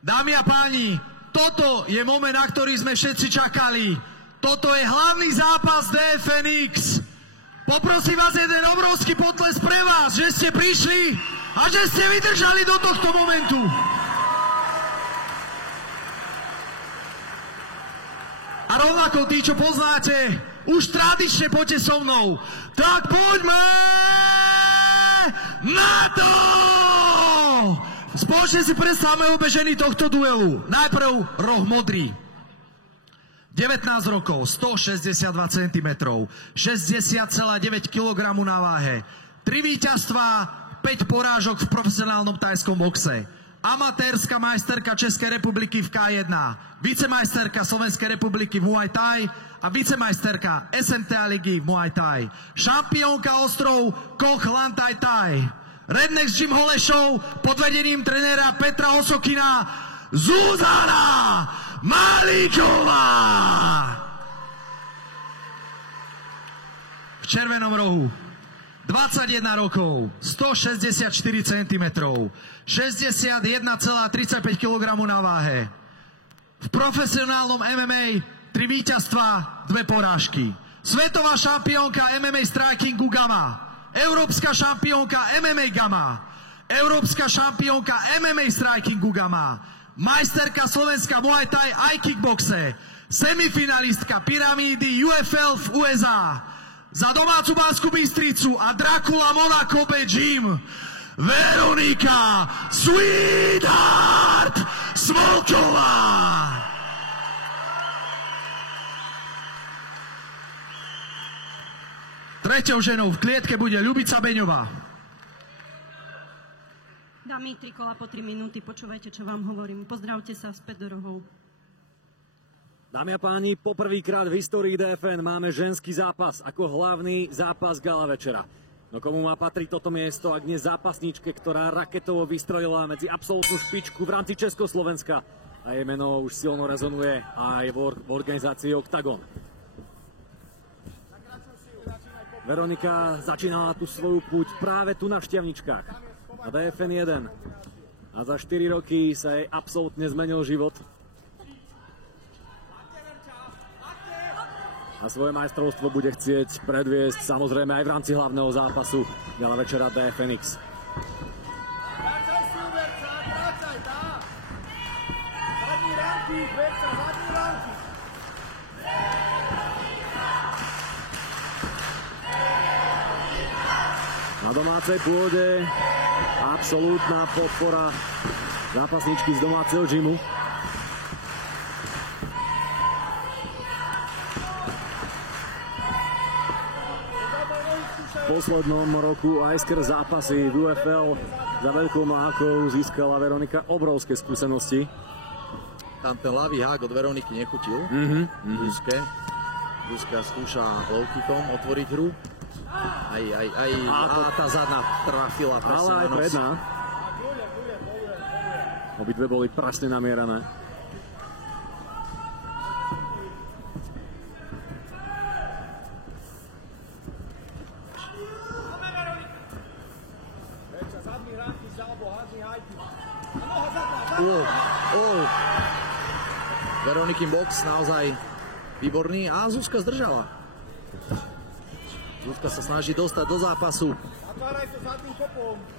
Dámy a páni, toto je moment, na ktorý sme všetci čakali. Toto je hlavný zápas DFNX. Poprosím vás jeden obrovský potles pre vás, že ste prišli a že ste vydržali do tohto momentu. A rovnako tí, čo poznáte, už tradične poďte so mnou. Tak poďme na to! Spoločne si predstavme obe ženy tohto duelu. Najprv roh modrý. 19 rokov, 162 cm, 60,9 kg na váhe. 3 víťazstvá, 5 porážok v profesionálnom thajskom boxe. Amatérska majsterka Českej republiky v K1, vicemajsterka Slovenskej republiky v Muay Thai a vicemajsterka SMTA ligy v Muay Thai. Šampiónka ostrov Koh Lan Thai Thai. Rednex Gym Holešov pod vedením trenéra Petra Osokina Zuzana Malíková. V červenom rohu 21 rokov, 164 cm, 61,35 kg na váhe. V profesionálnom MMA 3 víťazstva, 2 porážky. Svetová šampiónka MMA strikingu Gama. Európska šampiónka MMA Gama. Európska šampiónka MMA strikingu Gama. Majsterka Slovenska Muay Thai aj kickboxe. Semifinalistka pyramídy UFL v USA. Za domácu Banskú Bystricu a Dracula Monaco Bay Gym Veronika Sweetheart Smolková. Treťou ženou v klietke bude Ľubica Beňová. Dámy, 3 kola po 3 minúty, počúvajte, čo vám hovorím. Pozdravte sa späť do rohov. Dámy a páni, poprvýkrát v histórii DFN máme ženský zápas ako hlavný zápas gala večera. No komu má patriť toto miesto, ak nie zápasníčke, ktorá raketovo vystrelila medzi absolútnu špičku v rámci Československa. A jej meno už silno rezonuje aj v organizácii Octagon. Veronika začínala tú svoju púť práve tu na Štiavničkách, na DFN 1. A za 4 roky sa jej absolútne zmenil život. A svoje majstrovstvo bude chcieť predviesť samozrejme aj v rámci hlavného zápasu gala večera DFNX. Na domácej pôde absolútna podpora zápasničky z domáceho gymu. V poslednom roku aj skrz zápasy v UFL za veľkou mlákou získala Veronika obrovské skúsenosti. Tam ten ľavý hák od Veroniky nechutil. Zuzka skúša low kickom otvoriť hru. A tá zadná trafila presne ale aj na nos. predná. Obidve boli presne namierané. Veronikin box naozaj výborný a Zuzka zdržala. Zuzka sa snaží dostať do zápasu.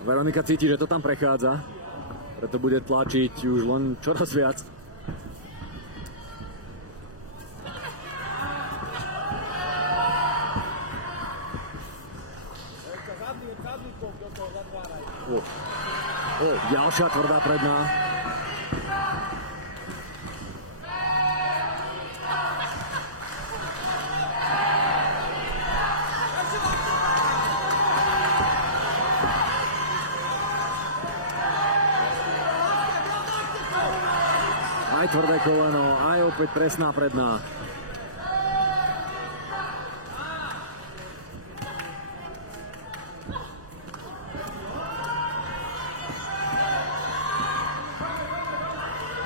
Veronika cíti, že to tam prechádza, preto bude tlačiť už len čoraz viac. Ďalšia tvrdá predná. Aj tvrdé koleno, aj opäť presná predná.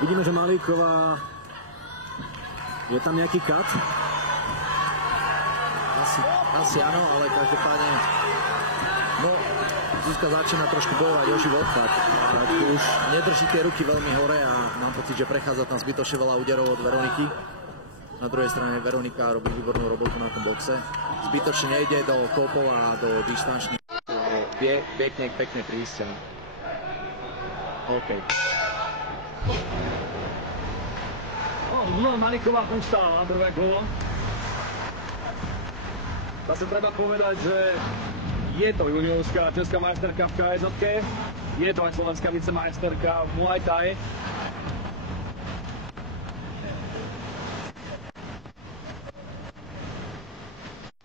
Vidíme, že Malíková... Je tam nejaký cut? Asi áno, ale každopádne No, Zuzka začína trošku bojovať o život, tak už nedrží tie ruky veľmi hore a mám pocit, že prechádza tam zbytočne veľa úderov od Veroniky. Na druhej strane Veronika robí výbornú robotu na tom boxe. Zbytočne nejde do kopov a do distančných. Vie pekne prísť. OK. Maliková ustála prvé kolo. Zase treba povedať, že je to juniorská česká majsterka v KSJ, je to aj slovenská vicemajsterka v Muay Thai.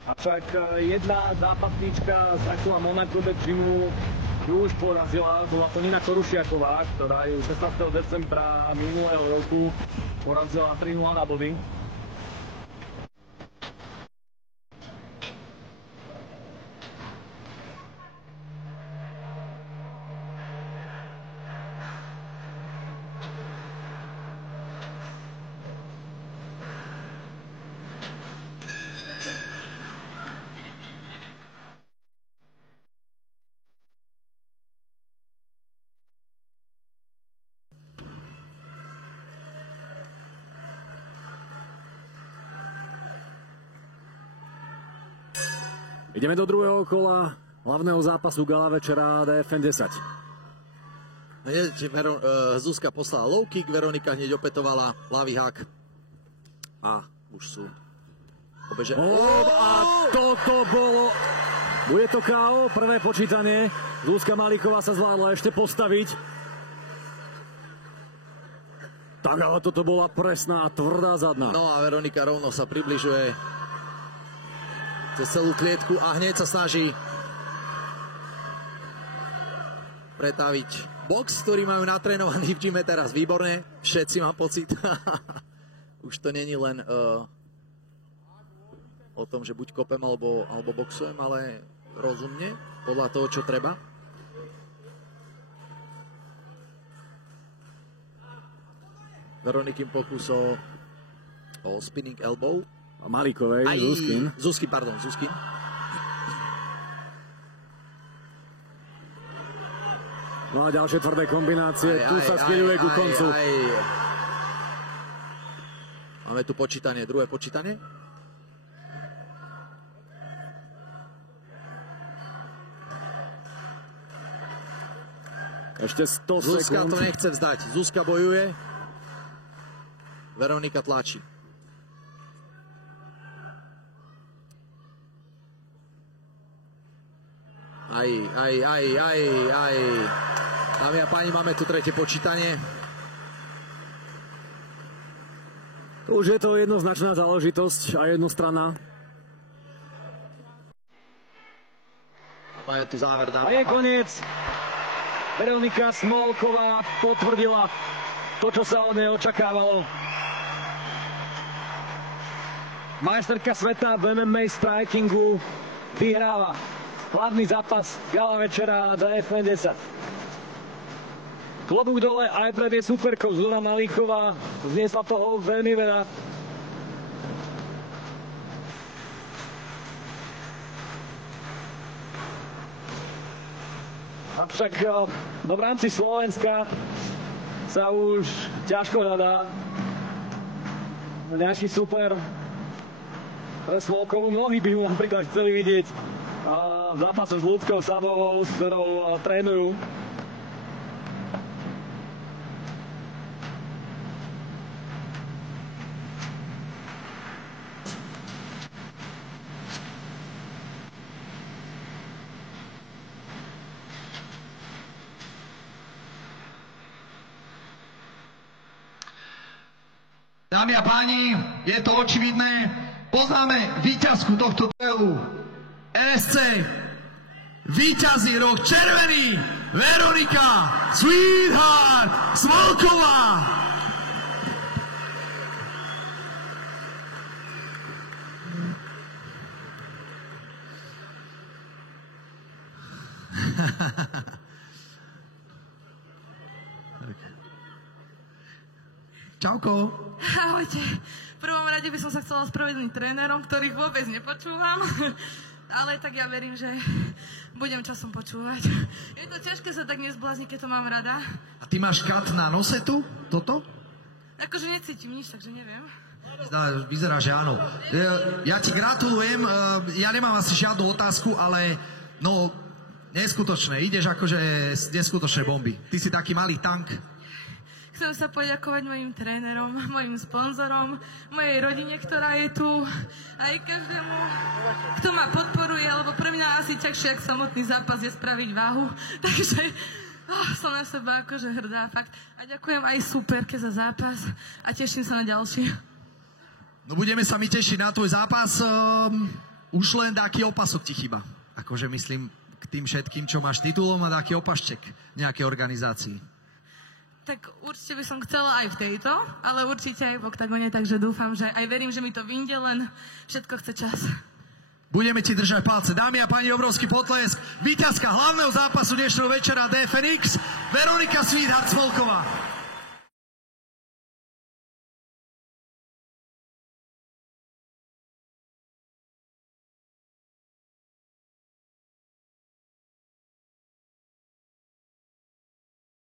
Avšak jedna zápasníčka z Aqua Monaco de Gymu ju už porazila, bola to Nina Korušiaková, ktorá ju 16. decembra minulého roku porazila 3-0 na body. Ideme do druhého kola hlavného zápasu gala večera DFN 10. Zuzka poslala low kick, Veronika hneď opetovala ľavý hák. A už sú obeže. A toto bolo... Bude to KO, prvé počítanie. Zuzka Maliková sa zvládla ešte postaviť. Tak ale toto bola presná, tvrdá zadná. No a Veronika rovno sa približuje cez celú klietku a hneď sa snaží pretaviť box, ktorý majú natrénovaný v gyme teraz výborne. Všetci mám pocit. Už to není len o tom, že buď kopem alebo boxujem, ale rozumne, podľa toho, čo treba. Veronikin pokus o spinning elbow. A Malikovej, Zuzkin. No a ďalšie tvrdé kombinácie, tu sa schýľuje ku koncu. Máme tu počítanie, druhé počítanie. Ešte 100 sekúnd. Zuzka to nechce vzdať. Zuzka bojuje. Veronika tlačí. Aj. Dámy a páni, máme tu tretie počítanie. Už je to jednoznačná záležitosť a jednostranná. A je tu záver. A je koniec. Veronika Smolková potvrdila to, čo sa od nej očakávalo. Majsterka sveta v MMA strikingu vyhráva hlavný zápas gala večera DFN 10. Klobúk dole aj pred jej superkou Zuzana Maliková, zniesla toho veľmi veľa. Avšak v rámci Slovenska sa už ťažko hľadá nejaký super pre Smolkovú. Mnohí by ju napríklad chceli vidieť v zápase s Ľudskou Savovou, s ktorou trénujú. Dámy a páni, je to očividné. Poznáme víťazku tohto duelu. NSC. Víťazí rok červený. Veronika Sweetheart Smolková. Čauko. Ahojte. V prvom rade by som sa chcela spravedlniť trénerom, ktorých vôbec nepočúvam. Ale tak ja verím, že budem časom počúvať. Je to ťažké sa tak nezblázniť, keď to mám rada. A ty máš kat na nose tu? Toto? Akože necítim nič, takže neviem. Vyzerá, že áno. Ja ti gratulujem, ja nemám asi žiadnu otázku, ale no, neskutočné. Ideš akože neskutočné bomby. Ty si taký malý tank. Chcem sa poďakovať mojim trénerom, mojim sponzorom, mojej rodine, ktorá je tu, aj každému, kto ma podporuje, lebo pre mňa asi ťažšie, ak samotný zápas je spraviť váhu. Takže som na seba akože hrdá, fakt. A ďakujem aj superke za zápas a teším sa na ďalší. No budeme sa mi tešiť na tvoj zápas. Už len taký opasok ti chýba. Akože myslím k tým všetkým, čo máš titulom a taký opašček v nejakej organizácii. Tak určite by som chcela aj v tejto, ale určite aj v oktagone, takže dúfam, že aj verím, že mi to vyjde, len všetko chce čas. Budeme ti držať palce. Dámy a páni, obrovský potlesk. Víťazka hlavného zápasu dnešného večera DFNX, Veronika Sweetheart Smolková.